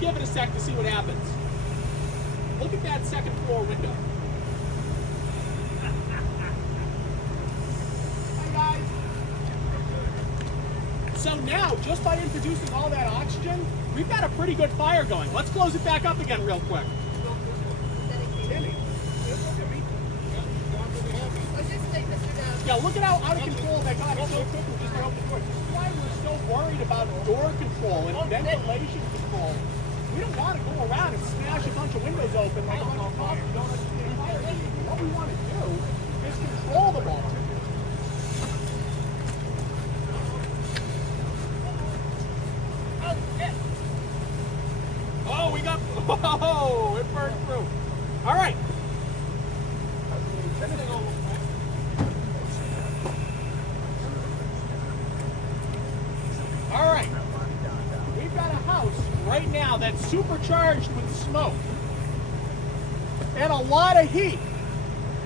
give it a sec to see what happens. Look at that second floor window. Hi guys. So now, just by introducing all that oxygen, we've got a pretty good fire going. Let's close it back up again real quick. Yeah, look at how out of control that got so quickly just by opening the door. This is why we're so worried about door control and ventilation control. We don't want to go around and smash a bunch of windows open like a bunch of cops who don't understand fire safety. What we want to do is control them all. Oh, we got, whoa, it burned through. All right. All right. We've got a house right now that's supercharged with smoke and a lot of heat,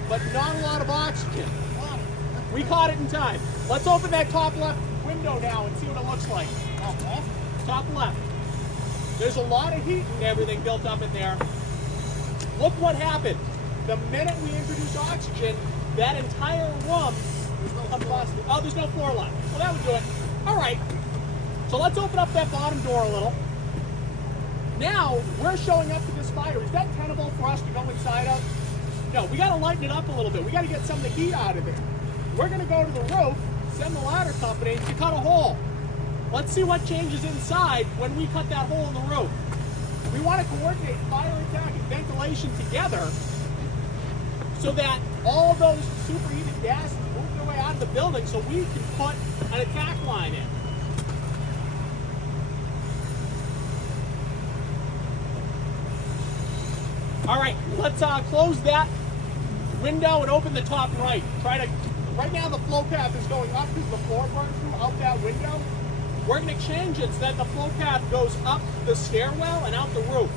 but not a lot of oxygen. We caught it in time. Let's open that top left window now and see what it looks like. Top left? Top left. There's a lot of heat and everything built up in there. Look what happened. The minute we introduced oxygen, that entire room combusted. Oh, there's no floor left. Well, that would do it. All right. So let's open up that bottom door a little. Now, we're showing up to this fire. Is that tenable for us to go inside of? No, we got to lighten it up a little bit. We got to get some of the heat out of there. We're going to go to the roof, send the ladder company to cut a hole. Let's see what changes inside when we cut that hole in the roof. We want to coordinate fire attack and ventilation together so that all those superheated gases move their way out of the building so we can put an attack line in. All right, let's close that window and open the top right. Right now the flow path is going up because the floor burned through out that window. We're going to change it so that the flow path goes up the stairwell and out the roof.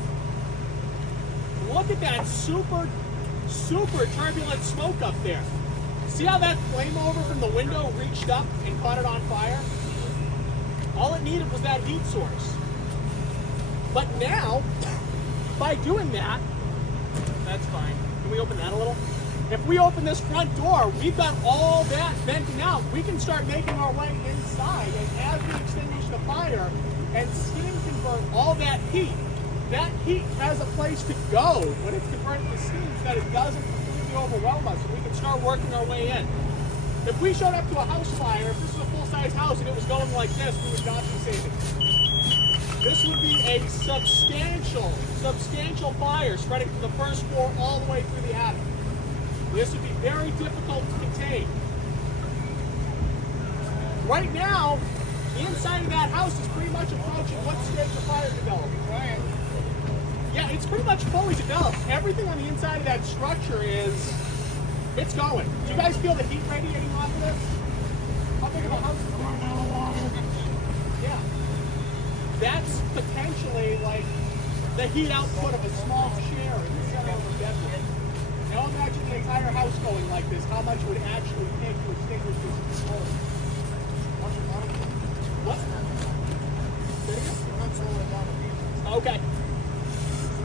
Look at that super turbulent smoke up there. See how that flame over from the window reached up and caught it on fire? All it needed was that heat source. But now, by doing that, that's fine. Can we open that a little? If we open this front door, we've got all that venting out. We can start making our way inside, and as we extinguish the fire and steam convert all that heat has a place to go when it's converted to steam so that it doesn't completely overwhelm us, and we can start working our way in. If we showed up to a house fire, if this was a full-size house and it was going like this, we would not be saving. This would be a substantial fire spreading from the first floor all the way through the attic. This would be very difficult to contain. Right now, the inside of that house is pretty much approaching what stage the fire developed. Yeah, it's pretty much fully developed. Everything on the inside of that structure it's going. Do you guys feel the heat radiating off of this? How big of a house is it? Yeah. That's potentially like the heat output of a small chair in the center of a bedroom. Now imagine the entire house going like this, how much would it actually take to extinguish this coal? What? Okay.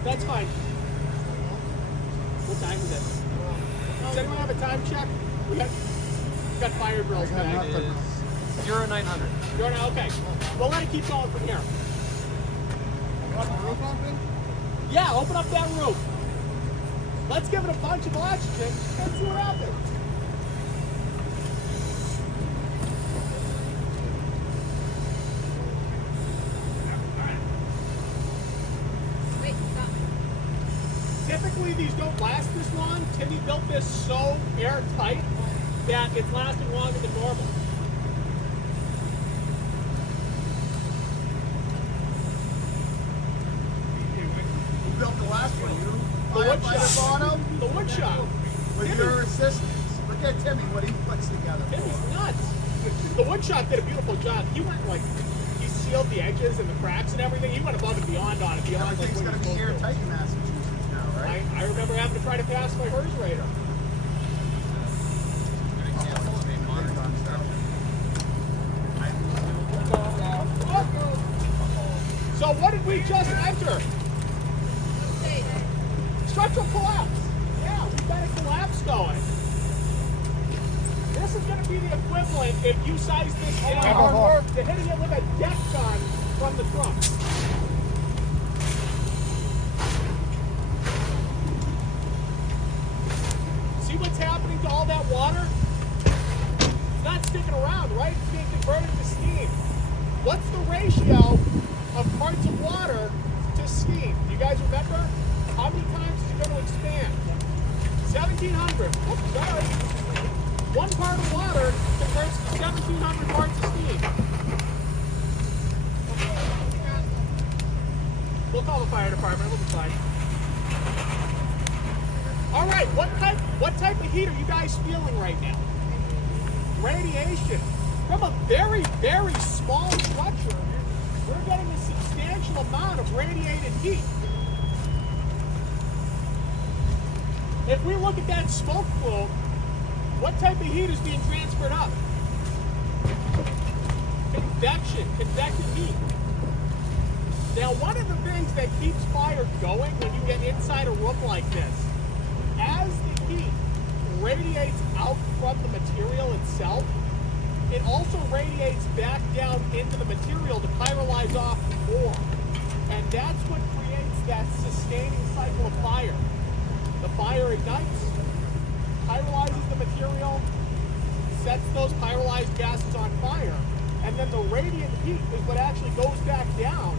That's fine. What time is it? Does anyone have a time check? We got fire drills today. 0900. Okay. We'll let it keep going from here. Want the roof open? Yeah, open up that roof. Let's give it a bunch of oxygen and see what happens. Wait, stop. Typically, these don't last this long. Timmy built this so airtight that it's lasting longer than normal. Who built the last one? You? The wood Firefighter shop. bought 'em? The wood shop. With Timmy. your assistance. Look at Timmy, what he puts together. Timmy's nuts. The wood shop did a beautiful job. He went he sealed the edges and the cracks and everything. He went above and beyond on it. Beyond Everything's what going to he be was supposed airtight in Massachusetts now, to. right? I remember having to try to pass my HERS radar. So what did we just entered. Structural collapse. Yeah, we've got a collapse going. This is going to be the equivalent if you size this down to hitting it with a deck gun from the trunk. See what's happening to all that water? It's not sticking around, right? It's being converted to steam. What's the ratio of parts of water to steam? Do you guys remember? How many times is it going to expand? 1,700. Oops, sorry. One part of water converts to 1,700 parts of steam. We'll call the fire department. We'll be fine. All right. What type of heat are you guys feeling right now? Radiation. From a very, very small structure, we're getting a substantial amount of radiated heat. If we look at that smoke plume, what type of heat is being transferred up? Convection, convective heat. Now, one of the things that keeps fire going when you get inside a room like this, as the heat radiates out from the material itself, it also radiates back down into the material to pyrolyze off more. And that's what creates that sustaining cycle of fire. The fire ignites, pyrolyzes the material, sets those pyrolyzed gases on fire, and then the radiant heat is what actually goes back down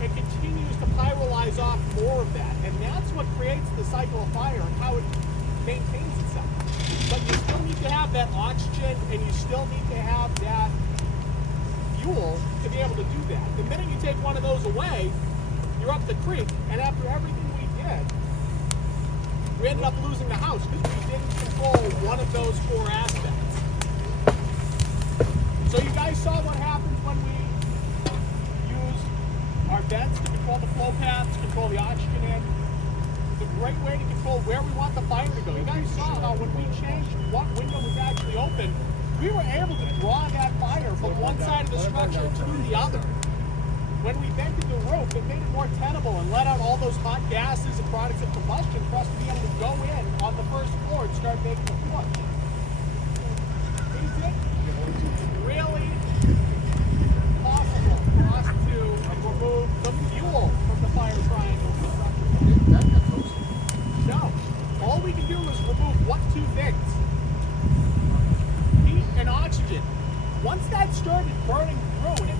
and continues to pyrolyze off more of that. And that's what creates the cycle of fire and how it maintains itself. But you still need to have that oxygen and you still need to have that fuel to be able to do that. The minute you take one of those away, you're up the creek. And after everything we did, we ended up losing the house because we didn't control one of those four aspects. So you guys saw what happens when we use our vents to control the flow paths, control the oxygen in. It's a great way to control where we want the fire to go. You guys saw how when we changed what window was actually open, we were able to draw that fire from one side of the structure to the other. When we vented the roof, it made it more tenable and let out all those hot gases and products of combustion for us to be able to go in on the first floor and start making a flood. Is it really possible for us to remove the fuel from the fire triangle structure? No. All we can do is remove what two things? Heat and oxygen. Once that started burning through and it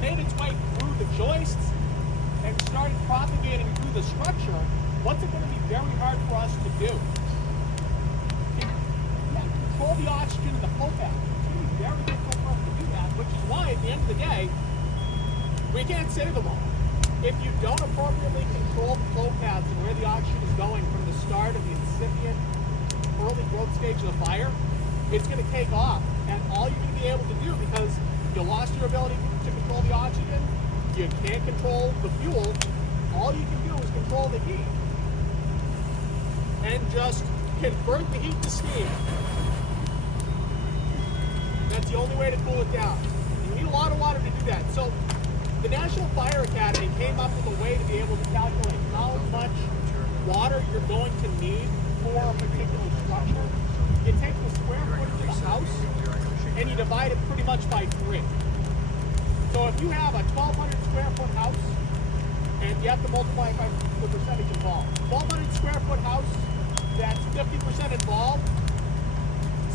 made its way through the joists and started propagating through the structure, what's it going to be very hard for us to do? Control the oxygen in the flow path. It's going to be very difficult for us to do that, which is why at the end of the day, we can't save them all. If you don't appropriately control the flow paths and where the oxygen is going from the start of the incipient early growth stage of the fire, it's going to take off. And all you're going to be able to do, because you lost your ability to control the oxygen, you can't control the fuel, all you can do is control the heat. And just convert the heat to steam. That's the only way to cool it down. You need a lot of water to do that. So the National Fire Academy came up with a way to be able to calculate how much water you're going to need for a particular structure. You take the square footage of the house and you divide it pretty much by 3. So if you have a 1,200 square foot house, and you have to multiply it by the percentage involved. 1,200 square foot house, that's 50% involved.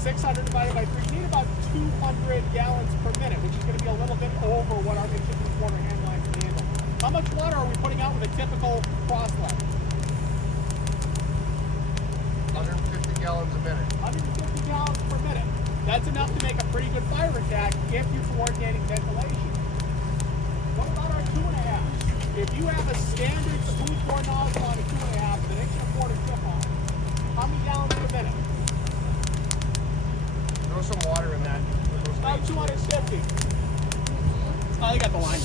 600 divided by 3, you need about 200 gallons per minute, which is going to be a little bit over what our mid-shift and quarter hand line can handle. How much water are we putting out with a typical cross leg? 150 gallons a minute. 150 gallons per minute. That's enough to make a pretty good fire attack if you're coordinating ventilation. What about our 2.5? If you have a standard smooth bore nozzle on a 2.5 with an 1.25 tip on, how many gallons per minute? Throw some water in that. About 250. Oh, you got the line.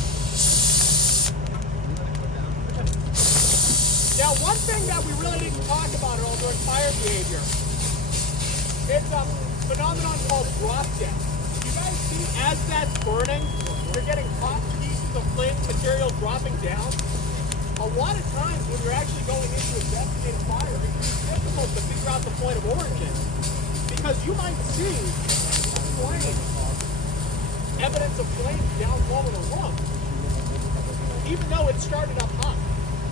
Now, one thing that we really didn't talk about at all during fire behavior, it's a phenomenon called drop dead. You guys see, as that's burning, you're getting hot pieces of flame material dropping down, a lot of times when you're actually going in to investigate a fire, it's difficult to figure out the point of origin. Because you might see flames, evidence of flames down low in a room, even though it started up high.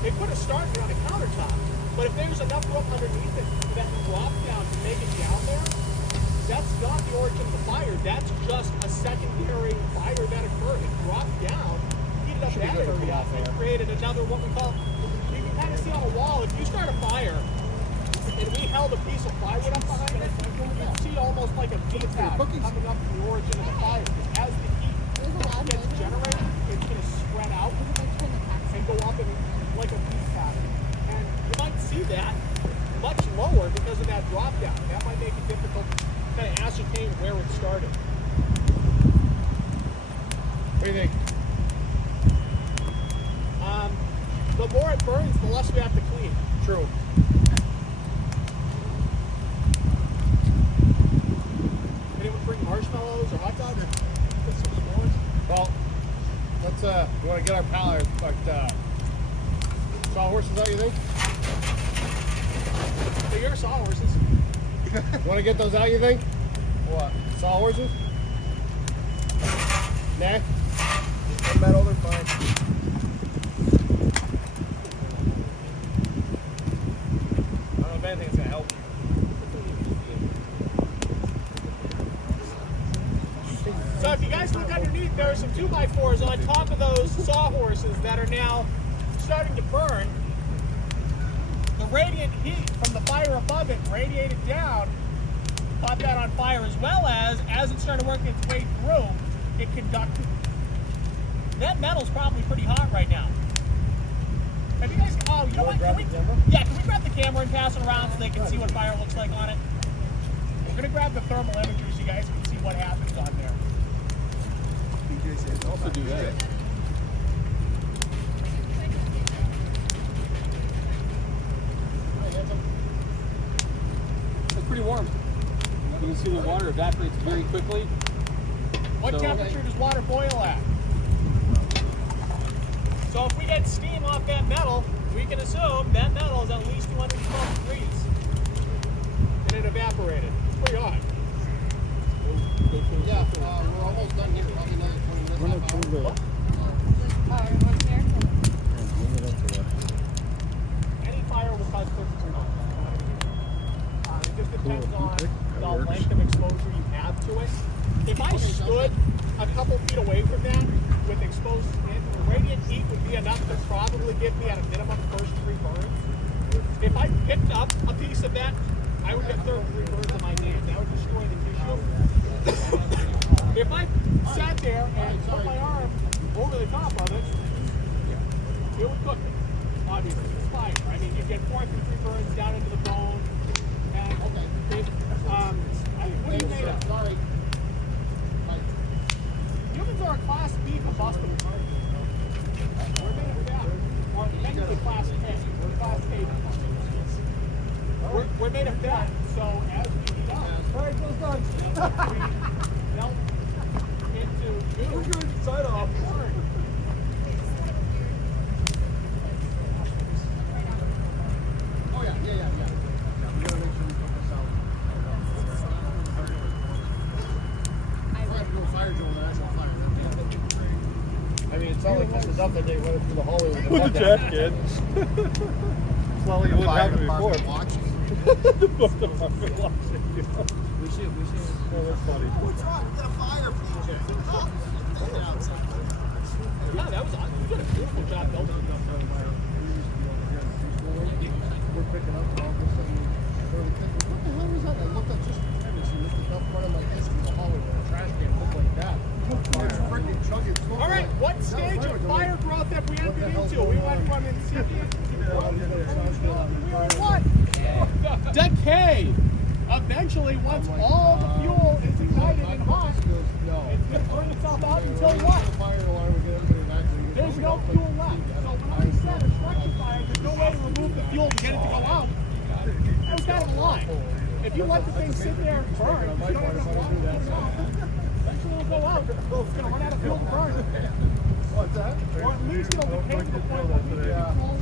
It could have started on a countertop, but if there's enough room underneath it for that drop down to make it down there, that's not the origin of the fire. That's just a secondary fire that occurred. It dropped down, heated up that area, and created another, what we call, you can kind of see on the wall, if you start a fire, and we held a piece of plywood up behind it, you can see almost like a V-pattern coming up from the origin of the fire. As the heat gets generated, it's going to spread out and go up in like a V-pattern. And you might see that much lower because of that drop down. That might make it difficult to kind of ascertain where it started. What do you think? The more it burns, the less we have to clean. True. Anyone bring marshmallows or hot dogs? Get some s'mores? Well, let's we want to get our palate, but sawhorses out, you think? So your sawhorses. Want to get those out, you think? What? Sawhorses? Nah. The metal, they're fine. I don't know if anything's gonna help. So if you guys look underneath, there are some 2x4s on top of those sawhorses that are now starting to burn. The radiant heat from the fire above it radiated down, caught that on fire, as well as it started working its way through, it conducted. That metal's probably pretty hot right now. Have you guys, oh, you know what, can we grab the camera and pass it around so they can see what fire looks like on it? We're gonna grab the thermal imagery so you guys can see what happens on there. Also do that. It's pretty warm. You can see the water evaporates very quickly. What temperature does water boil at? So if we get steam off that metal, we can assume that metal is at least 212 degrees. And it evaporated. It's pretty hot. Yeah, we're almost done here. Probably another 20 minutes. Any fire will cause 52 knots. It just depends on the length of exposure you have to it. If I stood a couple feet away from that with exposed skin, the radiant heat would be enough to probably give me at a minimum first 3 burns. If I picked up a piece of that, I would get 33 burns on my hand. That would destroy the tissue. If I sat there and put my arm over the top of it, it would cook it. Obviously, it's fire. I mean, you get 4 to 3 burns down into the bone. And it, what are you made of? Sorry. Humans are a class B combustible. We're made of fat. Or technically class A. We're class A combustibles. We're made of fat. So as we heat up, Alright, goes done. we melt into goo. We're good. Sign off. Oh yeah. We gotta make sure we put this out. Try to do a fire drill with an actual fire. I mean, it's not like this is up that they went through the hallway with With the jack kid. It's not like it wouldn't happen before. Watching. The fire department watching. We should. Oh, that's funny. What's wrong? We got a fire, please. Yeah, that was awesome. You did a beautiful job building it. We're picking up and all of a sudden, what the hell was that? I looked up just behind us and looked up front of my head through the hallway where a trash can looked like that. It's freaking chugging. All right, what stage of fire growth have we entered into? We went from incipient to growth. We were in what? Decay. Eventually, once all the fuel is ignited and hot, it's going to burn itself out until what? There's no fuel left. So when we set a structure fire, there's no way to remove the fuel to get it to go out. That was kind of a lie. If you let the thing sit there and burn, you don't have enough water to put it out. Eventually it'll go out. It's going to run out of fuel to burn. What's that? Or at least it'll be paid before the week. Yeah.